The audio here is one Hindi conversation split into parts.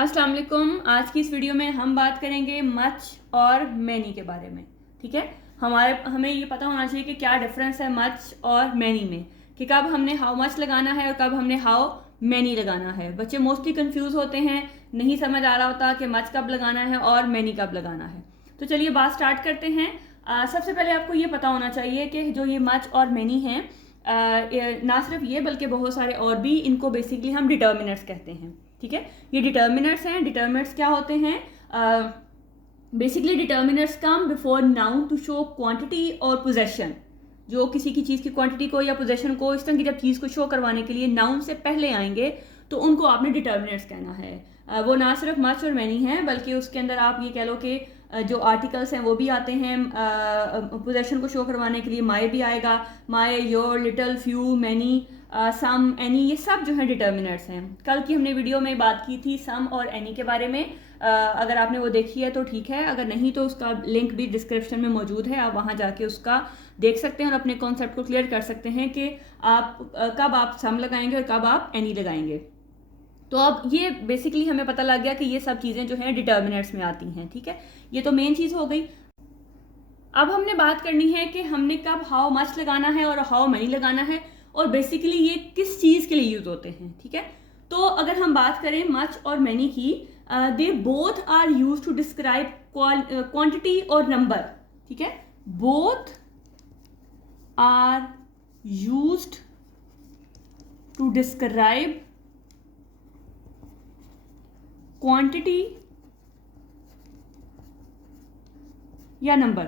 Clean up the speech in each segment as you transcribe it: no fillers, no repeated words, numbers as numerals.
अस्सलाम वालेकुम। आज की इस वीडियो में हम बात करेंगे मच और मैनी के बारे में। ठीक है, हमें ये पता होना चाहिए कि क्या डिफरेंस है मच और मैनी में, कि कब हमने हाउ मच लगाना है और कब हमने हाउ मैनी लगाना है। बच्चे मोस्टली कंफ्यूज होते हैं, नहीं समझ आ रहा होता कि मच कब लगाना है और मैनी कब लगाना है। तो चलिए बात स्टार्ट करते हैं। सबसे पहले आपको ये पता होना चाहिए कि जो ये मच और मैनी हैं, ना सिर्फ ये बल्कि बहुत सारे और भी, इनको बेसिकली हम डिटर्मिनर्स कहते हैं। ठीक है, ये डिटर्मिनर्स हैं। डिटर्मिनर्स क्या होते हैं? Basically determiners come before noun to show quantity और पोजेशन। जो किसी की चीज़ की क्वांटिटी को या पोजेशन को, इस तरह की जब चीज़ को शो करवाने के लिए नाउन से पहले आएंगे तो उनको आपने डिटर्मिनर्स कहना है। वो ना सिर्फ मच और मैनी हैं, बल्कि उसके अंदर आप ये कह लो कि जो आर्टिकल्स हैं वो भी आते हैं। पोजेशन को शो करवाने के लिए माय भी आएगा, my, your, little, few, many, some, any, ये सब जो है डिटर्मिनर्स हैं। कल की हमने वीडियो में बात की थी सम और एनी के बारे में। अगर आपने वो देखी है तो ठीक है, अगर नहीं तो उसका लिंक भी डिस्क्रिप्शन में मौजूद है, आप वहाँ जाके उसका देख सकते हैं और अपने कॉन्सेप्ट को क्लियर कर सकते हैं कि आप कब आप सम लगाएंगे और कब आप एनी लगाएंगे। तो अब ये बेसिकली हमें पता लग गया कि ये सब चीज़ें जो हैं डिटर्मिनर्स में आती हैं। ठीक है, ये तो मेन चीज़ हो गई। अब हमने बात करनी है कि हमने कब हाउ मच लगाना है और हाउ मनी लगाना है, और बेसिकली ये किस चीज़ के लिए यूज होते हैं। ठीक है, तो अगर हम बात करें मच और मैनी की, they both are use to describe quantity और नंबर। ठीक है, both are used to describe quantity या नंबर।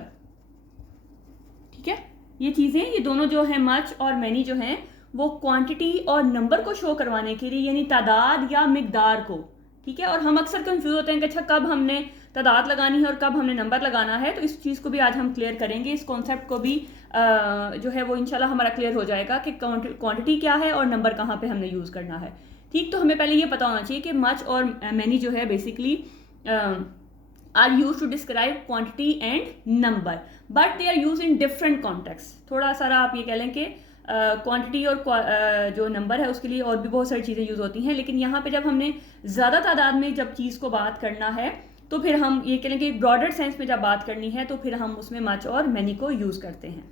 ठीक है, ये चीज़ें, ये दोनों जो है मच और मैनी जो हैं, वो क्वांटिटी और नंबर को शो करवाने के लिए, यानी तादाद या मिकदार को। ठीक है, और हम अक्सर कंफ्यूज होते हैं कि अच्छा कब हमने तादाद लगानी है और कब हमने नंबर लगाना है। तो इस चीज़ को भी आज हम क्लियर करेंगे, इस कॉन्सेप्ट को भी जो है वो इंशाल्लाह हमारा क्लियर हो जाएगा कि क्वांटिटी क्या है और नंबर कहाँ पे हमने यूज़ करना है। ठीक, तो हमें पहले ये पता होना चाहिए कि मच और मैनी जो है basically are use to describe quantity and number, but they are use in different context. थोड़ा सारा आप ये कह लें कि क्वांटिटी और जो नंबर है उसके लिए और भी बहुत सारी चीज़ें यूज़ होती हैं, लेकिन यहाँ पे जब हमने ज़्यादा तादाद में जब चीज़ को बात करना है तो फिर हम ये कह लें कि ब्रॉडर सेंस में जब बात करनी है तो फिर हम उसमें मच और मैनी को यूज़ करते हैं।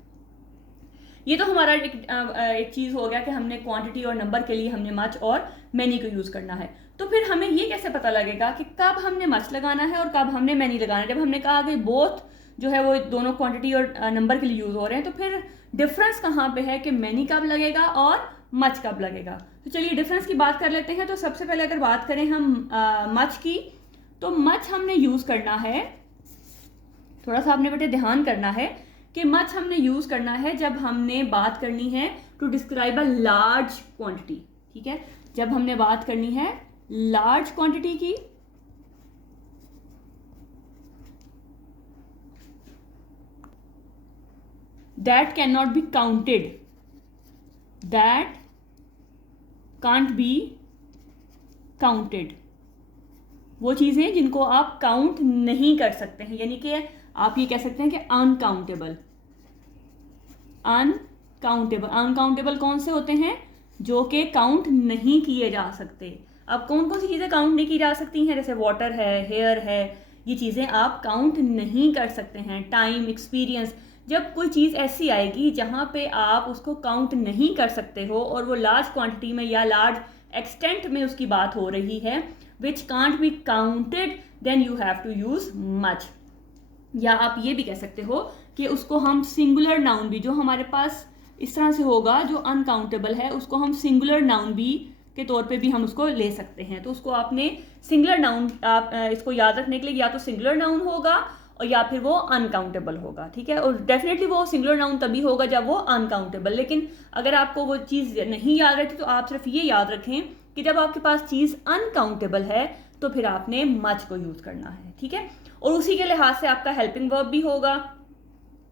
ये तो हमारा एक चीज़ हो गया कि हमने क्वांटिटी और नंबर के लिए हमने मच और मैनी को यूज़ करना है। तो फिर हमें ये कैसे पता लगेगा कि कब हमने मच लगाना है और कब हमने मैनी लगाना है? जब हमने कहा कि बोथ जो है वो दोनों क्वांटिटी और नंबर के लिए यूज़ हो रहे हैं, तो फिर डिफरेंस कहाँ पे है कि मैनी कब लगेगा और मच कब लगेगा? तो चलिए डिफरेंस की बात कर लेते हैं। तो सबसे पहले अगर बात करें हम मच की, तो मच हमने यूज़ करना है, थोड़ा सा आपने बेटे ध्यान करना है कि मच हमने यूज़ करना है जब हमने बात करनी है to describe a large quantity. ठीक है, जब हमने बात करनी है लार्ज क्वांटिटी की, that can not be counted, that can't be counted, वो चीज़ें जिनको आप काउंट नहीं कर सकते हैं, यानी कि आप ये कह सकते हैं कि अनकाउंटेबल। अनकाउंटेबल, अनकाउंटेबल कौन से होते हैं? जो कि काउंट नहीं किए जा सकते। अब कौन कौन सी चीज़ें काउंट नहीं की जा सकती हैं? जैसे वाटर है, हेयर है, ये चीज़ें आप काउंट नहीं कर सकते हैं। टाइम, एक्सपीरियंस, जब कोई चीज़ ऐसी आएगी जहाँ पे आप उसको काउंट नहीं कर सकते हो और वो लार्ज क्वांटिटी में या लार्ज एक्सटेंट में उसकी बात हो रही है, which can't be counted, then you have to use much. या आप ये भी कह सकते हो कि उसको हम सिंगुलर नाउन भी, जो हमारे पास इस तरह से होगा जो अनकाउंटेबल है, उसको हम सिंगुलर नाउन भी के तौर पे भी हम उसको ले सकते हैं। तो उसको आपने सिंगुलर नाउन, आप इसको याद रखने के लिए या तो सिंगुलर नाउन होगा और या फिर वो अनकाउंटेबल होगा। ठीक है, और डेफिनेटली वो सिंगुलर नाउन तभी होगा जब वो अनकाउंटेबल। लेकिन अगर आपको वो चीज़ नहीं याद रहती तो आप सिर्फ ये याद रखें कि जब आपके पास चीज़ अनकाउंटेबल है तो फिर आपने मच को यूज़ करना है। ठीक है, और उसी के लिहाज से आपका हेल्पिंग वर्ब भी होगा।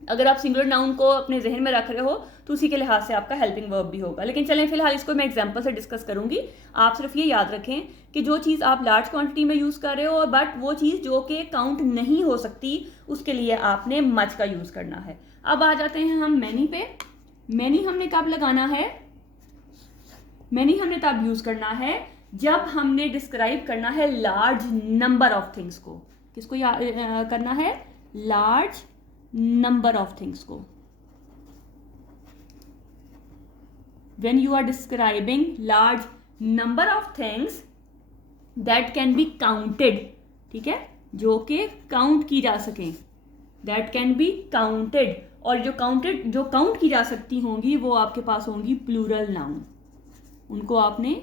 अगर आप सिंगुलर नाउन को अपने जहन में रख रहे हो तो उसी के लिहाज से आपका हेल्पिंग वर्ब भी होगा। लेकिन चलें फिलहाल इसको मैं एग्जांपल से डिस्कस करूंगी। आप सिर्फ ये याद रखें कि जो चीज़ आप लार्ज क्वांटिटी में यूज़ कर रहे हो, बट वो चीज़ जो कि काउंट नहीं हो सकती, उसके लिए आपने मच का यूज़ करना है। अब आ जाते हैं हम मैनी पे। मैनी हमने कब लगाना है? मैनी हमने तब यूज़ करना है जब हमने डिस्क्राइब करना है लार्ज नंबर ऑफ थिंग्स को। किसको करना है? लार्ज नंबर ऑफ थिंग्स को। When you are describing large number of things that can be counted, ठीक है, जो कि काउंट की जा सकें, that can be counted, और जो काउंट की जा सकती होंगी वो आपके पास होंगी प्लूरल नाउन, उनको आपने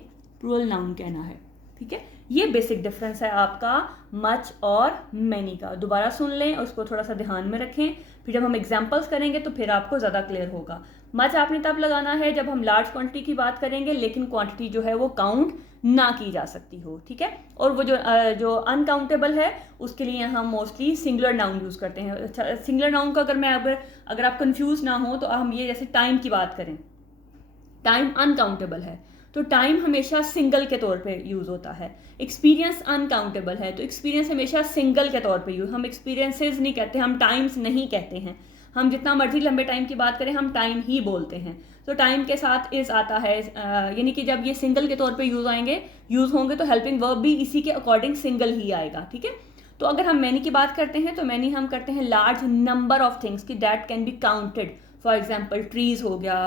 प्लूरल नाउन कहना है। ठीक है, ये बेसिक डिफरेंस है आपका मच और मैनी का। दोबारा सुन लें और उसको थोड़ा सा ध्यान में रखें, फिर जब हम एग्जांपल्स करेंगे तो फिर आपको ज़्यादा क्लियर होगा। मच आपने तब लगाना है जब हम लार्ज क्वांटिटी की बात करेंगे, लेकिन क्वांटिटी जो है वो काउंट ना की जा सकती हो। ठीक है, और वो जो अनकाउंटेबल है उसके लिए हम मोस्टली सिंगुलर नाउन यूज़ करते हैं। सिंगुलर नाउन का अगर आप कंफ्यूज ना हो तो हम ये जैसे टाइम की बात करें, टाइम अनकाउंटेबल है तो टाइम हमेशा सिंगल के तौर पे यूज़ होता है। एक्सपीरियंस अनकाउंटेबल है तो एक्सपीरियंस हमेशा सिंगल के तौर पे यूज, हम एक्सपीरियंसेस नहीं कहते, हम टाइम्स नहीं कहते हैं। हम जितना मर्जी लंबे टाइम की बात करें हम टाइम ही बोलते हैं। तो टाइम के साथ इज आता है, यानी कि जब ये सिंगल के तौर पे यूज़ होंगे तो हेल्पिंग वर्ब भी इसी के अकॉर्डिंग सिंगल ही आएगा। ठीक है, तो अगर हम मैनी की बात करते हैं तो मैनी हम करते हैं लार्ज नंबर ऑफ थिंग्स की that can be counted. For example trees हो गया,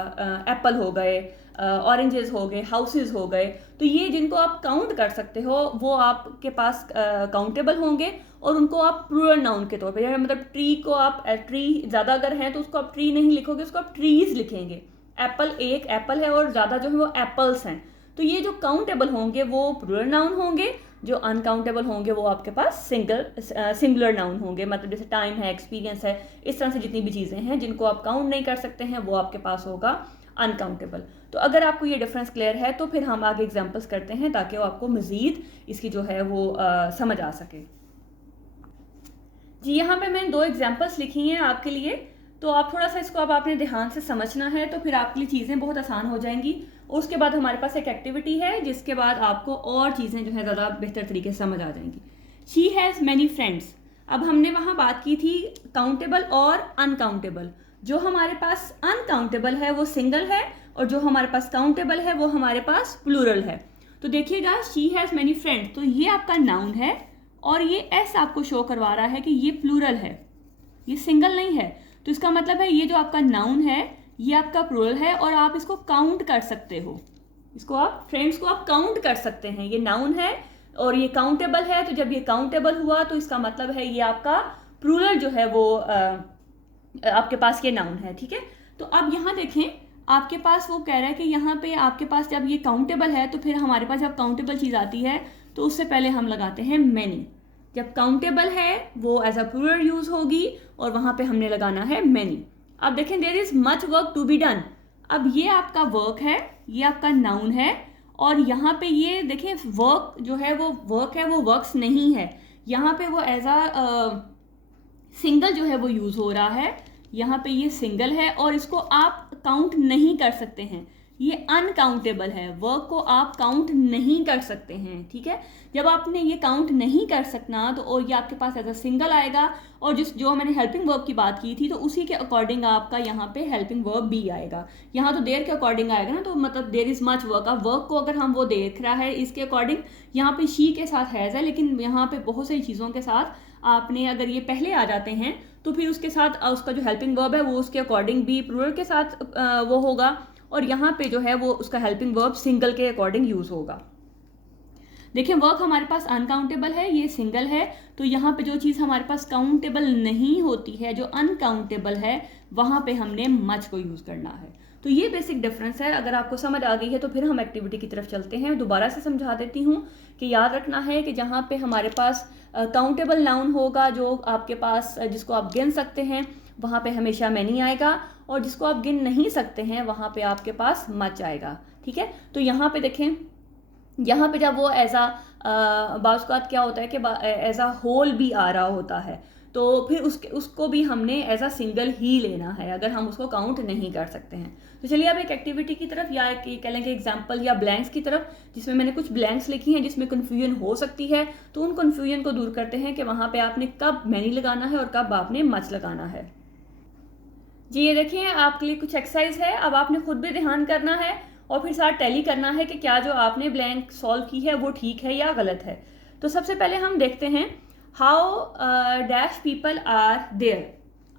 एप्पल हो गए, ऑरेंजेस हो गए, हाउसेज हो गए, तो ये जिनको आप काउंट कर सकते हो वो आपके पास काउंटेबल होंगे और उनको आप प्लूरल नाउन के तौर पे, मतलब ट्री को आप ट्री ज़्यादा अगर है तो उसको आप ट्री नहीं लिखोगे, उसको आप ट्रीज लिखेंगे। एप्पल एक एप्पल है और ज़्यादा जो है वो एप्पल्स हैं, तो ये जो काउंटेबल होंगे वो प्लूरल नाउन होंगे, जो अनकाउंटेबल होंगे वो आपके पास सिंगुलर नाउन होंगे। मतलब जैसे टाइम है, एक्सपीरियंस है, इस तरह से जितनी भी चीज़ें हैं जिनको आप काउंट नहीं कर सकते हैं वो आपके पास होगा अनकाउंटेबल। तो अगर आपको ये डिफरेंस क्लियर है तो फिर हम आगे एग्जांपल्स करते हैं ताकि वो आपको मज़ीद इसकी जो है वो समझ आ सके। जी, यहाँ पे मैंने 2 एग्जांपल्स लिखी हैं आपके लिए, तो आप थोड़ा सा इसको अब आपने ध्यान से समझना है तो फिर आपके लिए चीज़ें बहुत आसान हो जाएंगी। और उसके बाद हमारे पास एक एक्टिविटी है जिसके बाद आपको और चीज़ें जो है ज़्यादा बेहतर तरीके से समझ आ जाएंगी। She has many friends. अब हमने वहाँ बात की थी काउंटेबल और अनकाउंटेबल। जो हमारे पास अनकाउंटेबल है वो सिंगल है और जो हमारे पास काउंटेबल है वो हमारे पास प्लूरल है। तो देखिएगा, शी हैज़ मैनी फ्रेंड्स, तो ये आपका नाउन है और ये एस आपको शो करवा रहा है कि ये प्लूरल है, ये सिंगल नहीं है। तो इसका मतलब है ये जो आपका नाउन है ये आपका प्लूरल है और आप इसको काउंट कर सकते हो, इसको आप फ्रेंड्स को आप काउंट कर सकते हैं। ये नाउन है और ये काउंटेबल है, तो जब ये काउंटेबल हुआ तो इसका मतलब है ये आपका प्लूरल जो है वो आपके पास ये नाउन है। ठीक है, तो अब यहाँ देखें, आपके पास वो कह रहा है कि यहाँ पे आपके पास जब ये काउंटेबल है तो फिर हमारे पास जब काउंटेबल चीज़ आती है तो उससे पहले हम लगाते हैं मैनी। जब काउंटेबल है वो एज अ प्लूरल यूज होगी और वहाँ पे हमने लगाना है मैनी। अब देखें, there is much work to be done. अब ये आपका वर्क है, ये आपका नाउन है और यहाँ पे ये देखें वर्क जो है वो वर्क है, वो वर्क्स नहीं है। यहाँ पे वो एज अ सिंगल जो है वो यूज हो रहा है, यहाँ पे ये सिंगल है और इसको आप काउंट नहीं कर सकते हैं, ये अनकाउंटेबल है। वर्क को आप काउंट नहीं कर सकते हैं। ठीक है, जब आपने ये काउंट नहीं कर सकना तो और ये आपके पास एज अ सिंगल आएगा और जो मैंने हेल्पिंग वर्ब की बात की थी तो उसी के अकॉर्डिंग आपका यहाँ पे हेल्पिंग वर्ब भी आएगा। यहाँ तो देर के अकॉर्डिंग आएगा ना, तो मतलब देर इज मच वर्क। अब वर्क को अगर हम वो देख रहा है इसके अकॉर्डिंग, यहाँ पे शी के साथ हैज़ है, लेकिन यहाँ पे बहुत सारी चीज़ों के साथ आपने अगर ये पहले आ जाते हैं तो फिर उसके साथ उसका जो हेल्पिंग वर्ब है वो उसके अकॉर्डिंग भी प्लूरल के साथ वो होगा और यहाँ पे जो है वो उसका हेल्पिंग वर्ब सिंगल के अकॉर्डिंग यूज होगा। देखिए, वर्क हमारे पास अनकाउंटेबल है, ये सिंगल है, तो यहाँ पे जो चीज़ हमारे पास काउंटेबल नहीं होती है, जो अनकाउंटेबल है, वहाँ पे हमने मच को यूज़ करना है। तो ये बेसिक डिफरेंस है। अगर आपको समझ आ गई है तो फिर हम एक्टिविटी की तरफ चलते हैं। दोबारा से समझा देती हूँ कि याद रखना है कि जहाँ पे हमारे पास काउंटेबल नाउन होगा जो आपके पास जिसको आप गिन सकते हैं वहाँ पे हमेशा मैनी आएगा और जिसको आप गिन नहीं सकते हैं वहाँ पे आपके पास मच आएगा। ठीक है, तो यहाँ पे देखें, यहाँ पे जब वो ऐसा बाज़ क्या होता है कि एज अ होल भी आ रहा होता है तो फिर उसको भी हमने एज अ सिंगल ही लेना है अगर हम उसको काउंट नहीं कर सकते हैं। तो चलिए अब एक एक्टिविटी की तरफ या कह लेंगे एग्जाम्पल या ब्लैंक्स की तरफ, जिसमें मैंने कुछ ब्लैंक्स लिखी हैं जिसमें कन्फ्यूजन हो सकती है, तो उन कन्फ्यूजन को दूर करते हैं कि वहाँ पे आपने कब मैनी लगाना है और कब आपने मच लगाना है। जी, ये देखिए आपके लिए कुछ एक्सरसाइज है, अब आपने खुद भी ध्यान करना है और फिर साथ टैली करना है कि क्या जो आपने ब्लैंक सॉल्व की है वो ठीक है या गलत है। तो सबसे पहले हम देखते हैं how dash people are there.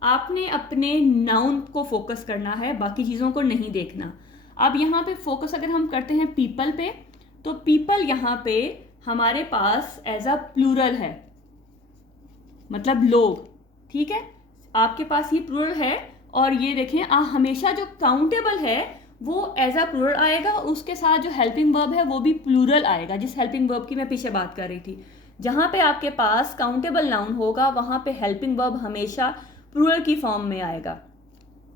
आपने अपने नाउन को फोकस करना है, बाकी चीज़ों को नहीं देखना। अब यहाँ पे फोकस अगर हम करते हैं पीपल पे, तो पीपल यहाँ पे हमारे पास एज अ प्लूरल है, मतलब लोग, ठीक है। आपके पास ये प्लूरल है और ये देखें हमेशा जो काउंटेबल है वो एज अ प्लूरल आएगा, उसके साथ जो हेल्पिंग वर्ब है वो भी प्लूरल आएगा, जिस हेल्पिंग वर्ब की मैं पीछे बात कर रही थी। जहाँ पे आपके पास काउंटेबल नाउन होगा वहाँ पे हेल्पिंग वर्ब हमेशा प्लूरल की फॉर्म में आएगा।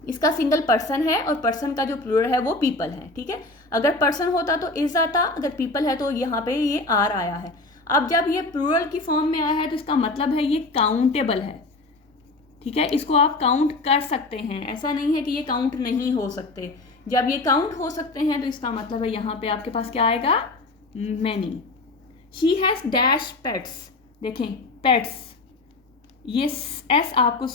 इसका सिंगल पर्सन है और पर्सन का जो प्लूरल है वो पीपल है, ठीक है। अगर पर्सन होता तो इज आता, अगर पीपल है तो यहाँ पे ये आर आया है। अब जब ये प्लूरल की फॉर्म में आया है तो इसका मतलब है ये काउंटेबल है, ठीक है। इसको आप काउंट कर सकते हैं, ऐसा नहीं है कि ये काउंट नहीं हो सकते। जब ये काउंट हो सकते हैं तो इसका मतलब है यहाँ पे आपके पास क्या आएगा, many. She has dash pets, देखें पेट्स, ये एस आपको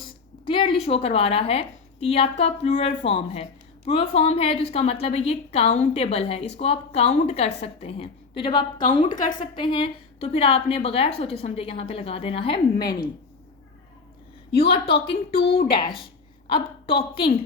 क्लियरली शो करवा रहा है कि ये आपका प्लूरल फॉर्म है। प्लूरल फॉर्म है तो इसका मतलब है ये काउंटेबल है, इसको आप काउंट कर सकते हैं। तो जब आप काउंट कर सकते हैं तो फिर आपने बगैर सोचे समझे यहाँ पे लगा देना है many. You are talking to dash. अब टॉकिंग,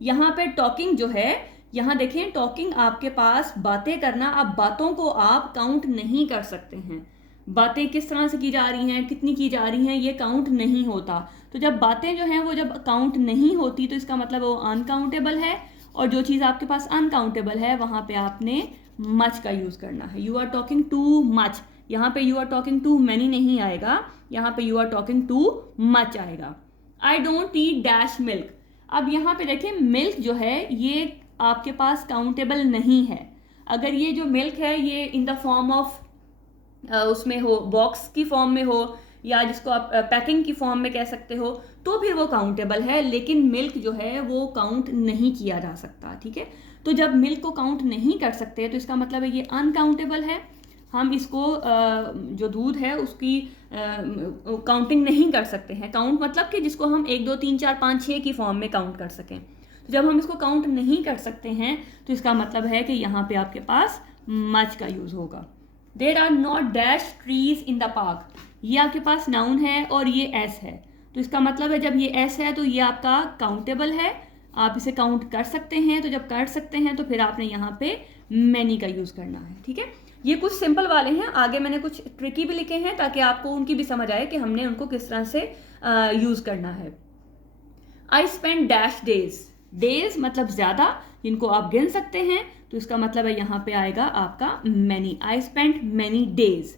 यहाँ पे टॉकिंग जो है, यहाँ देखें टॉकिंग आपके पास बातें करना। अब बातों को आप काउंट नहीं कर सकते हैं, बातें किस तरह से की जा रही हैं, कितनी की जा रही हैं, ये काउंट नहीं होता। तो जब बातें जो हैं वो जब काउंट नहीं होती तो इसका मतलब वो अनकाउंटेबल है, और जो चीज़ आपके पास अनकाउंटेबल है वहाँ पे आपने मच का यूज़ करना है। You are talking too much, यहाँ पे you are talking too many नहीं आएगा, यहाँ पे you are talking too much आएगा। I don't eat dash milk. अब यहाँ पे देखिए मिल्क जो है ये आपके पास काउंटेबल नहीं है। अगर ये जो मिल्क है ये इन द फॉर्म ऑफ उसमें हो, बॉक्स की फॉर्म में हो, या जिसको आप पैकिंग की फॉर्म में कह सकते हो, तो फिर वो काउंटेबल है। लेकिन मिल्क जो है वो काउंट नहीं किया जा सकता, ठीक है। तो जब मिल्क को काउंट नहीं कर सकते तो इसका मतलब है ये अनकाउंटेबल है। हम इसको जो दूध है उसकी काउंटिंग नहीं कर सकते हैं। काउंट मतलब कि जिसको हम 1 2 3 4 5 6 की फॉर्म में काउंट कर सकें। तो जब हम इसको काउंट नहीं कर सकते हैं तो इसका मतलब है कि यहाँ पे आपके पास मच का यूज़ होगा। There are not dash trees in the park, ये आपके पास नाउन है और ये एस है, तो इसका मतलब है जब ये एस है तो ये आपका काउंटेबल है, आप इसे काउंट कर सकते हैं। तो जब कर सकते हैं तो फिर आपने यहाँ पे मैनी का यूज़ करना है, ठीक है। ये कुछ सिंपल वाले हैं, आगे मैंने कुछ ट्रिकी भी लिखे हैं ताकि आपको उनकी भी समझ आए कि हमने उनको किस तरह से यूज़ करना है। I spend dash days, days मतलब ज़्यादा, जिनको आप गिन सकते हैं, तो इसका मतलब है यहाँ पे आएगा आपका many. I spend many days.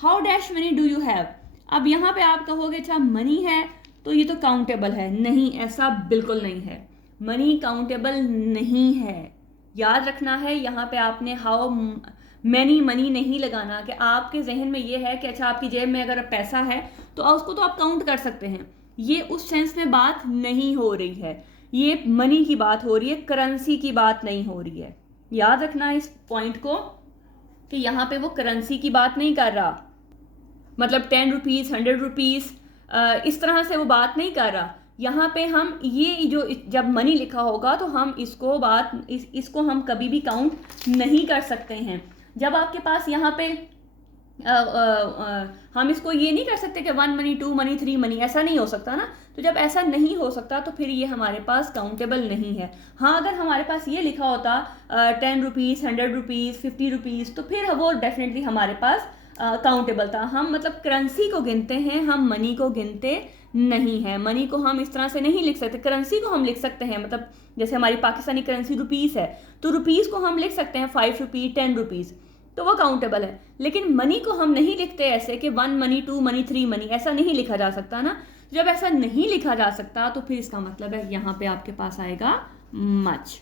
How dash money do you have. अब यहाँ पे आप कहोगे अच्छा मनी है तो ये तो काउंटेबल है, नहीं, ऐसा बिल्कुल नहीं है। मनी काउंटेबल नहीं है, याद रखना है। यहाँ पे आपने हाउ मैनी मनी नहीं लगाना कि आपके जहन में ये है कि अच्छा आपकी जेब में अगर पैसा है तो उसको तो आप काउंट कर सकते हैं। ये उस सेंस में बात नहीं हो रही है, ये मनी की बात हो रही है, करेंसी की बात नहीं हो रही है। याद रखना इस पॉइंट को कि यहाँ पे वो करेंसी की बात नहीं कर रहा, मतलब 10 रुपीज़ 100 रुपीज़ इस तरह से वो बात नहीं कर रहा। यहाँ पे हम ये जो जब मनी लिखा होगा तो हम इसको इसको हम कभी भी काउंट नहीं कर सकते हैं। जब आपके पास यहाँ पे हम इसको ये नहीं कर सकते कि 1 मनी 2 मनी 3 मनी, ऐसा नहीं हो सकता ना। तो जब ऐसा नहीं हो सकता तो फिर ये हमारे पास काउंटेबल नहीं है। हाँ, अगर हमारे पास ये लिखा होता 10 रुपीज़ 100 रुपीज़ 50 रुपीज़ तो फिर वो डेफिनेटली हमारे पास काउंटेबल था। हम मतलब करेंसी को गिनते हैं, हम मनी को गिनते नहीं है। मनी को हम इस तरह से नहीं लिख सकते, करेंसी को हम लिख सकते हैं। मतलब जैसे हमारी पाकिस्तानी करेंसी रुपीज़ है तो रुपीज़ को हम लिख सकते हैं 5 रुपीज़ 10 रुपीज़, तो वो काउंटेबल है। लेकिन मनी को हम नहीं लिखते ऐसे कि 1 मनी 2 मनी 3 मनी, ऐसा नहीं लिखा जा सकता ना। जब ऐसा नहीं लिखा जा सकता तो फिर इसका मतलब है यहाँ पे आपके पास आएगा much.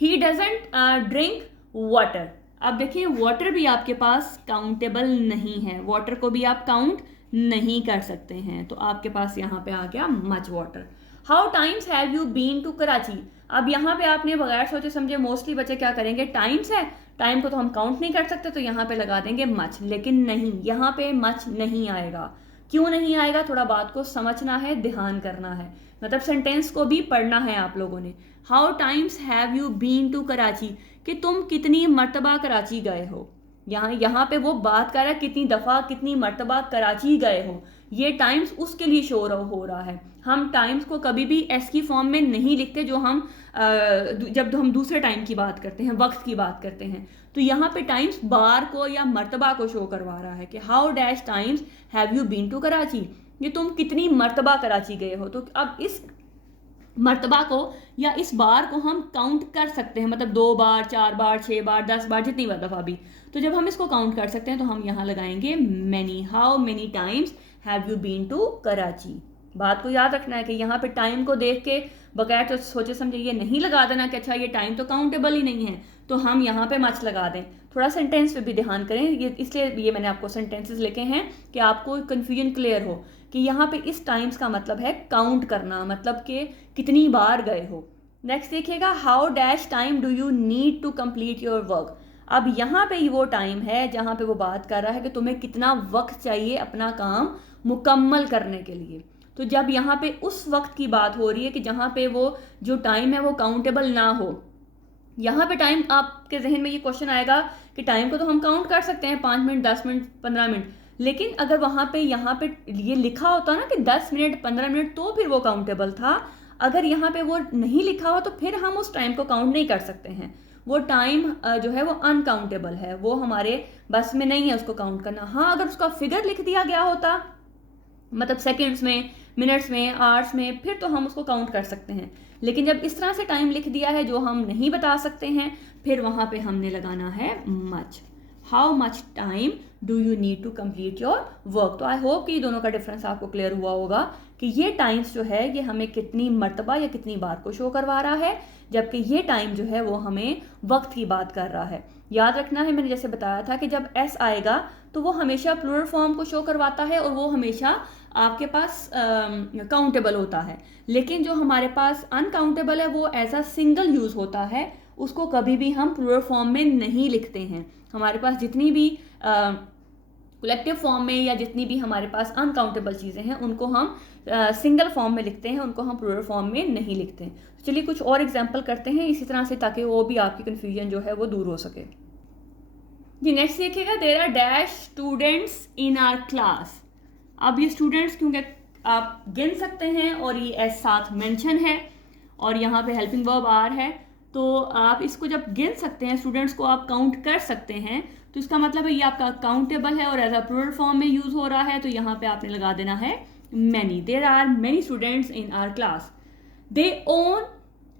He doesn't drink water. अब देखिए वाटर भी आपके पास काउंटेबल नहीं है, वाटर को भी आप काउंट नहीं कर सकते हैं, तो आपके पास यहाँ पे आ गया much water. How times have you been to Karachi. अब यहाँ पे आपने बगैर सोचे समझे मोस्टली बच्चे क्या करेंगे, टाइम्स है, टाइम को तो हम काउंट नहीं कर सकते तो यहाँ पे लगा देंगे मच, लेकिन नहीं, यहाँ पे मच नहीं आएगा क्यों नहीं आएगा, थोड़ा बात को समझना है, ध्यान करना है, मतलब सेंटेंस को भी पढ़ना है आप लोगों ने। How times have you been to Karachi, कि तुम कितनी मर्तबा कराची गए हो। यहाँ पे वो बात कर रहा है कितनी दफ़ा कितनी मर्तबा कराची गए हो, ये टाइम्स उसके लिए शो हो रहा है। हम टाइम्स को कभी भी एस की फॉर्म में नहीं लिखते जो हम जब हम दूसरे टाइम की बात करते हैं, वक्त की बात करते हैं। तो यहाँ पे टाइम्स बार को या मर्तबा को शो करवा रहा है कि how dash times have you been to Karachi, ये तुम कितनी मर्तबा कराची गए हो। तो अब इस मर्तबा को या इस बार को हम काउंट कर सकते हैं, मतलब 2 बार 4 बार 6 बार 10 बार जितनी दफ़ा भी। तो जब हम इसको काउंट कर सकते हैं तो हम यहाँ लगाएंगे many. How many times have you been to Karachi. बात को याद रखना है कि यहाँ पे टाइम को देख के बगैर तो सोचे समझे ये नहीं लगा देना कि अच्छा ये टाइम तो काउंटेबल ही नहीं है, तो हम यहाँ पे मच लगा दें। थोड़ा सेंटेंस पे भी ध्यान करें, ये इसलिए ये मैंने आपको सेंटेंसेस लिखे हैं कि आपको कन्फ्यूजन क्लियर हो कि यहाँ पे इस टाइम्स का मतलब है काउंट करना, मतलब कि कितनी बार गए हो। नेक्स्ट देखिएगा, how dash time do you need to complete your work. अब यहाँ पे वो टाइम है जहाँ पे वो बात कर रहा है कि तुम्हें कितना वक्त चाहिए अपना काम मुकम्मल करने के लिए। तो जब यहाँ पे उस वक्त की बात हो रही है कि जहाँ पे वो जो टाइम है वो काउंटेबल ना हो, यहाँ पे टाइम आपके जहन में ये क्वेश्चन आएगा कि टाइम को तो हम काउंट कर सकते हैं 5 मिनट 10 मिनट 15 मिनट, लेकिन अगर वहाँ पे यहाँ पे ये लिखा होता ना कि 10 मिनट 15 मिनट तो फिर वो काउंटेबल था। अगर यहाँ पे वो नहीं लिखा हो तो फिर हम उस टाइम को काउंट नहीं कर सकते हैं। वो टाइम जो है वो अनकाउंटेबल है, वो हमारे बस में नहीं है उसको काउंट करना। हाँ, अगर उसका फिगर लिख दिया गया होता, मतलब सेकेंड्स में, मिनट्स में, आवर्स में, फिर तो हम उसको काउंट कर सकते हैं। लेकिन जब इस तरह से टाइम लिख दिया है जो हम नहीं बता सकते हैं, फिर वहाँ पे हमने लगाना है much. How much time do you need to complete your work. तो आई होप कि ये दोनों का डिफरेंस आपको क्लियर हुआ होगा कि ये टाइम्स जो है ये हमें कितनी मर्तबा या कितनी बार को शो करवा रहा है, जबकि ये टाइम जो है वो हमें वक्त की बात कर रहा है। याद रखना है, मैंने जैसे बताया था कि जब एस आएगा तो वो हमेशा प्लूरल फॉर्म को शो करवाता है और वो हमेशा आपके पास काउंटेबल होता है। लेकिन जो हमारे पास अनकाउंटेबल है वो एज अ सिंगल यूज़ होता है, उसको कभी भी हम प्लूरल फॉर्म में नहीं लिखते हैं। हमारे पास जितनी भी कलेक्टिव फॉर्म में या जितनी भी हमारे पास अनकाउंटेबल चीज़ें हैं उनको हम सिंगल फॉर्म में लिखते हैं, उनको हम प्लूरल फॉर्म में नहीं लिखते हैं। तो चलिए कुछ और एग्जांपल करते हैं इसी तरह से, ताकि वो भी आपकी कन्फ्यूजन जो है वो दूर हो सके। जी नेक्स्ट देखिएगा, there are dash students in our class. अब ये स्टूडेंट्स क्योंकि आप गिन सकते हैं और ये एस साथ मेंशन है और यहाँ पे हेल्पिंग वर्ब आर है, तो आप इसको जब गिन सकते हैं, स्टूडेंट्स को आप काउंट कर सकते हैं, तो इसका मतलब है ये आपका काउंटेबल है और एज अ प्लूरल फॉर्म में यूज हो रहा है। तो यहाँ पे आपने लगा देना है many. There are many students in our class. They own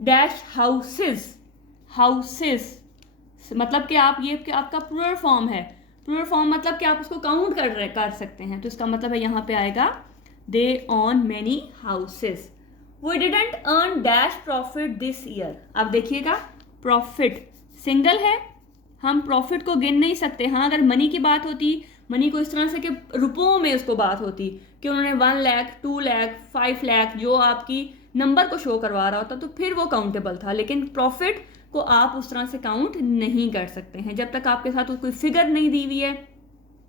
dash houses. Houses मतलब कि आप ये कि आपका प्लूरल फॉर्म है, प्लूरल फॉर्म मतलब कि आप उसको काउंट कर सकते हैं। तो इसका मतलब है यहाँ पे आएगा they own many houses. We didn't earn dash profit this year. अब देखिएगा, प्रॉफिट सिंगल है, हम प्रॉफिट को गिन नहीं सकते। हाँ, अगर मनी की बात होती, मनी को इस तरह से कि रुपयों में उसको बात होती कि उन्होंने 1 लाख 2 लाख 5 लाख जो आपकी नंबर को शो करवा रहा होता, तो फिर वो काउंटेबल था। लेकिन प्रॉफिट को आप उस तरह से काउंट नहीं कर सकते हैं। जब तक आपके साथ कोई फिगर नहीं दी हुई है,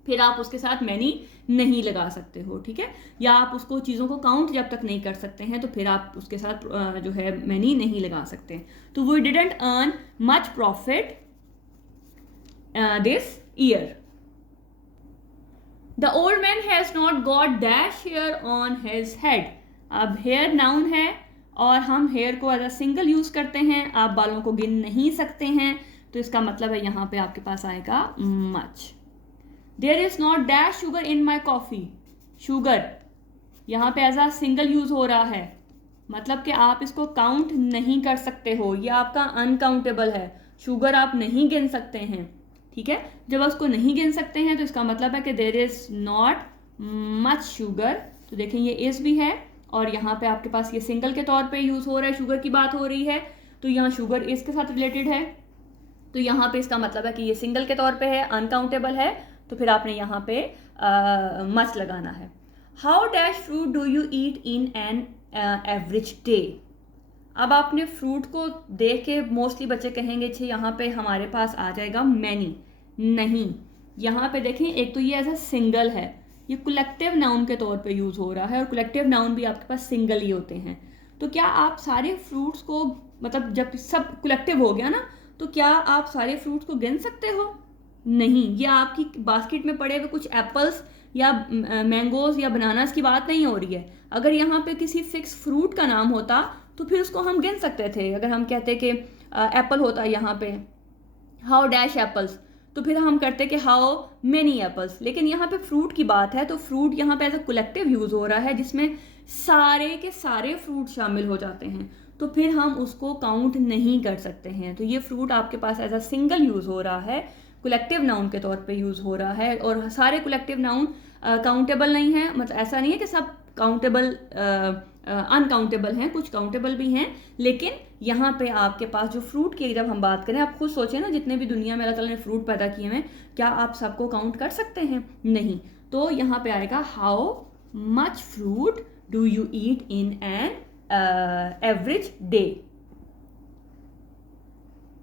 फिर आप उसके साथ मैनी नहीं लगा सकते हो, ठीक है। या आप उसको चीज़ों को काउंट जब तक नहीं कर सकते हैं तो फिर आप उसके साथ जो है मैनी नहीं लगा सकते। तो we didn't earn much profit this year. The old man has not got dash hair on his head. अब हेयर नाउन है और हम हेयर को एज अ सिंगल यूज करते हैं, आप बालों को गिन नहीं सकते हैं, तो इसका मतलब है यहाँ पे आपके पास आएगा much. There is not dash sugar in my coffee. Sugar यहाँ पे एज अ सिंगल यूज हो रहा है, मतलब कि आप इसको काउंट नहीं कर सकते हो, ये आपका अनकाउंटेबल है। शुगर आप नहीं गिन सकते हैं, ठीक है। जब उसको नहीं गिन सकते हैं तो इसका मतलब है कि there is not much sugar. तो देखें ये इज भी है और यहाँ पे आपके पास ये सिंगल के तौर पे यूज हो रहा है, शुगर की बात हो रही है, तो यहाँ शुगर इज के साथ रिलेटेड है। तो यहाँ पे इसका मतलब है कि ये सिंगल के तौर पे है, अनकाउंटेबल है, तो फिर आपने यहाँ पे मच लगाना है। How dash fruit do you eat in an average day. अब आपने फ्रूट को देख के मोस्टली बच्चे कहेंगे छे यहाँ पे हमारे पास आ जाएगा मैनी। नहीं, यहाँ पे देखें, एक तो ये एज अ सिंगल है, ये कलेक्टिव नाउन के तौर पे यूज़ हो रहा है, और कलेक्टिव नाउन भी आपके पास सिंगल ही होते हैं। तो क्या आप सारे फ्रूट्स को, मतलब जब सब कलेक्टिव हो गया ना, तो क्या आप सारे फ्रूट्स को गिन सकते हो? नहीं। ये आपकी बास्केट में पड़े हुए कुछ एप्पल्स या मैंगोज या बनानास की बात नहीं हो रही है। अगर यहाँ पे किसी फिक्स फ्रूट का नाम होता तो फिर उसको हम गिन सकते थे। अगर हम कहते कि एप्पल होता यहाँ पे, हाउ डैश एप्पल्स, तो फिर हम करते कि हाउ मेनी एप्पल्स। लेकिन यहाँ पे फ्रूट की बात है, तो फ्रूट यहाँ पे एज अ कलेक्टिव यूज हो रहा है, जिसमें सारे के सारे फ्रूट शामिल हो जाते हैं, तो फिर हम उसको काउंट नहीं कर सकते हैं। तो ये फ्रूट आपके पास एज अ सिंगल यूज हो रहा है, कलेक्टिव नाउन के तौर पे यूज हो रहा है। और सारे कलेक्टिव नाउन काउंटेबल नहीं है, मतलब ऐसा नहीं है कि सब काउंटेबल अनकाउंटेबल हैं, कुछ काउंटेबल भी हैं। लेकिन यहाँ पे आपके पास जो फ्रूट की जब हम बात करें, आप खुद सोचें ना, जितने भी दुनिया में अल्लाह ताला ने फ्रूट पैदा किए हैं, क्या आप सबको काउंट कर सकते हैं? नहीं। तो यहाँ पे आएगा how much fruit do you eat in an average day.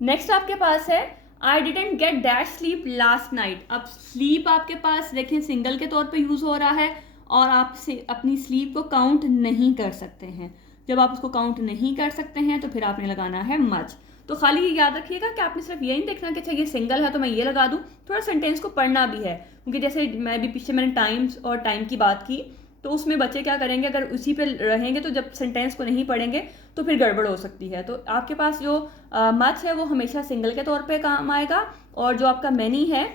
Next आपके पास है I didn't get dash sleep last night. अब स्लीप आपके पास देखें सिंगल के तौर पे यूज हो रहा है, और आप से अपनी स्लीप को काउंट नहीं कर सकते हैं। जब आप उसको काउंट नहीं कर सकते हैं तो फिर आपने लगाना है मच। तो खाली ये याद रखिएगा कि आपने सिर्फ ये नहीं देखना कि अच्छा ये सिंगल है तो मैं ये लगा दूं, थोड़ा सेंटेंस को पढ़ना भी है। क्योंकि जैसे मैं भी पीछे मैंने टाइम्स और टाइम की बात की, तो उसमें बच्चे क्या करेंगे, अगर उसी पे रहेंगे तो जब सेंटेंस को नहीं पढ़ेंगे तो फिर गड़बड़ हो सकती है। तो आपके पास जो मच है वो हमेशा सिंगल के तौर पे काम आएगा, और जो आपका मैनी है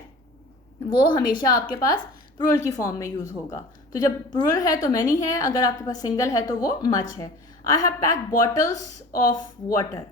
वो हमेशा आपके पास प्लूरल की फॉर्म में यूज होगा। तो जब प्लूरल है तो मैनी है, अगर आपके पास सिंगल है तो वो मच है। I have packed bottles of water.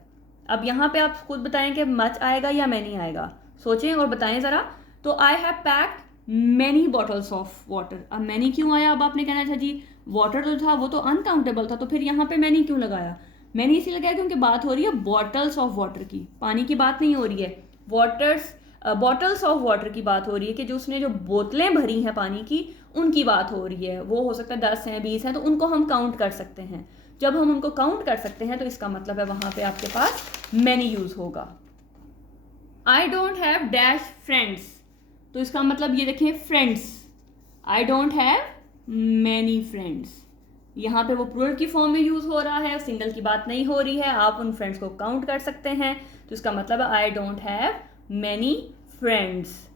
अब यहाँ पे आप खुद बताएं कि मच आएगा या मैनी आएगा, सोचें और बताएं ज़रा। तो I have packed many bottles of water. अब मैनी क्यों आया? अब आपने कहना था जी वाटर जो था वो तो अनकाउंटेबल था, तो फिर यहाँ पे मैनी क्यों लगाया? मैनी इसलिए लगाया क्योंकि बात हो रही है बॉटल्स ऑफ वाटर की, पानी की बात नहीं हो रही है। बॉटल्स ऑफ वाटर की बात हो रही है कि जो उसने जो बोतलें भरी हैं पानी की, उनकी बात हो रही है। वो हो सकता है 10 हैं, 20 हैं, तो उनको हम काउंट कर सकते हैं। जब हम उनको काउंट कर सकते हैं तो इसका मतलब है वहां पे आपके पास मैनी यूज होगा। I don't have dash friends, तो इसका मतलब ये देखें friends, I don't have many friends. यहाँ पे वो प्लूरल की फॉर्म में यूज हो रहा है, सिंगल की बात नहीं हो रही है। आप उन फ्रेंड्स को काउंट कर सकते हैं, तो इसका मतलब है I don't have many friends.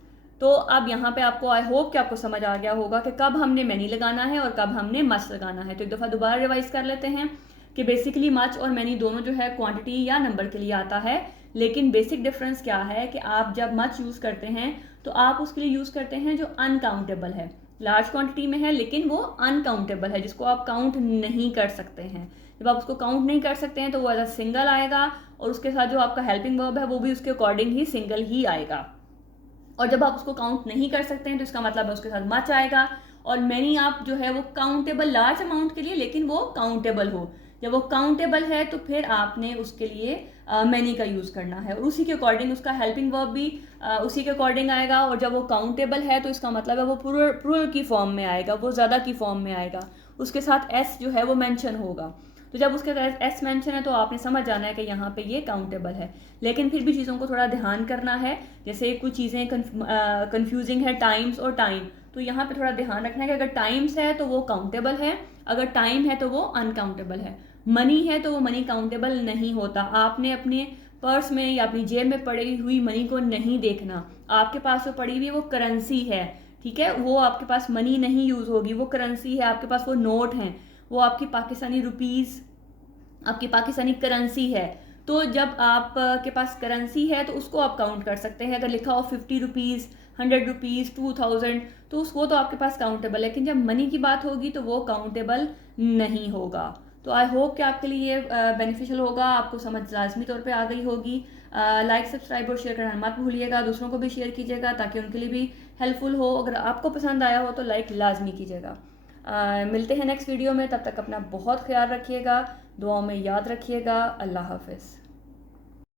तो अब यहाँ पे आपको आई होप कि आपको समझ आ गया होगा कि कब हमने मैनी लगाना है और कब हमने मच लगाना है। तो एक दफ़ा दोबारा रिवाइज कर लेते हैं कि बेसिकली मच और मैनी दोनों जो है क्वांटिटी या नंबर के लिए आता है, लेकिन बेसिक डिफरेंस क्या है कि आप जब मच यूज़ करते हैं तो आप उसके लिए यूज़ करते हैं जो अनकाउंटेबल है। लार्ज क्वांटिटी में है लेकिन वो अनकाउंटेबल है, जिसको आप काउंट नहीं कर सकते हैं। जब आप उसको काउंट नहीं कर सकते हैं तो वो एज अ सिंगल आएगा, और उसके साथ जो आपका हेल्पिंग वर्ब है वो भी उसके अकॉर्डिंग ही सिंगल ही आएगा। और जब आप उसको काउंट नहीं कर सकते हैं तो इसका मतलब है उसके साथ मच आएगा। और मैनी आप जो है वो काउंटेबल लार्ज अमाउंट के लिए, लेकिन वो काउंटेबल हो। जब वो काउंटेबल है तो फिर आपने उसके लिए मैनी का यूज़ करना है, और उसी के अकॉर्डिंग उसका हेल्पिंग वर्ब भी उसी के अकॉर्डिंग आएगा। और जब वो काउंटेबल है तो इसका मतलब है वो प्लूरल की फॉर्म में आएगा, वो ज़्यादा की फॉर्म में आएगा, उसके साथ एस जो है वो मेंशन होगा। तो जब उसके साथ एस मेंशन है तो आपने समझ जाना है कि यहाँ पे ये काउंटेबल है। लेकिन फिर भी चीज़ों को थोड़ा ध्यान करना है, जैसे कुछ चीज़ें कन्फ्यूजिंग है, टाइम्स और टाइम, तो यहाँ पे थोड़ा ध्यान रखना है कि अगर टाइम्स है तो वो काउंटेबल है, अगर टाइम है तो वो अनकाउंटेबल है। मनी है तो वो मनी काउंटेबल नहीं होता। आपने अपने पर्स में या अपनी जेब में पड़ी हुई मनी को नहीं देखना, आपके पास जो पड़ी हुई वो करेंसी है, ठीक है, वो आपके पास मनी नहीं यूज़ होगी, वो करेंसी है, आपके पास वो नोट हैं, वो आपकी पाकिस्तानी रुपीज़, आपकी पाकिस्तानी करेंसी है। तो जब आप के पास करेंसी है तो उसको आप काउंट कर सकते हैं। अगर लिखा हो 50 रुपीज़, 100 रुपीज़, 2000, तो उसको तो आपके पास काउंटेबल, लेकिन जब मनी की बात होगी तो वो काउंटेबल नहीं होगा। तो आई होप कि आपके लिए बेनिफिशियल होगा, आपको समझ लाजमी तौर पे आ गई होगी। लाइक, सब्सक्राइब और शेयर करना मत भूलिएगा, दूसरों को भी शेयर कीजिएगा ताकि उनके लिए भी हेल्पफुल हो। अगर आपको पसंद आया हो तो लाइक लाजमी कीजिएगा। मिलते हैं नेक्स्ट वीडियो में, तब तक अपना बहुत ख्याल रखिएगा, दुआओं में याद रखिएगा। अल्लाह हाफिज़।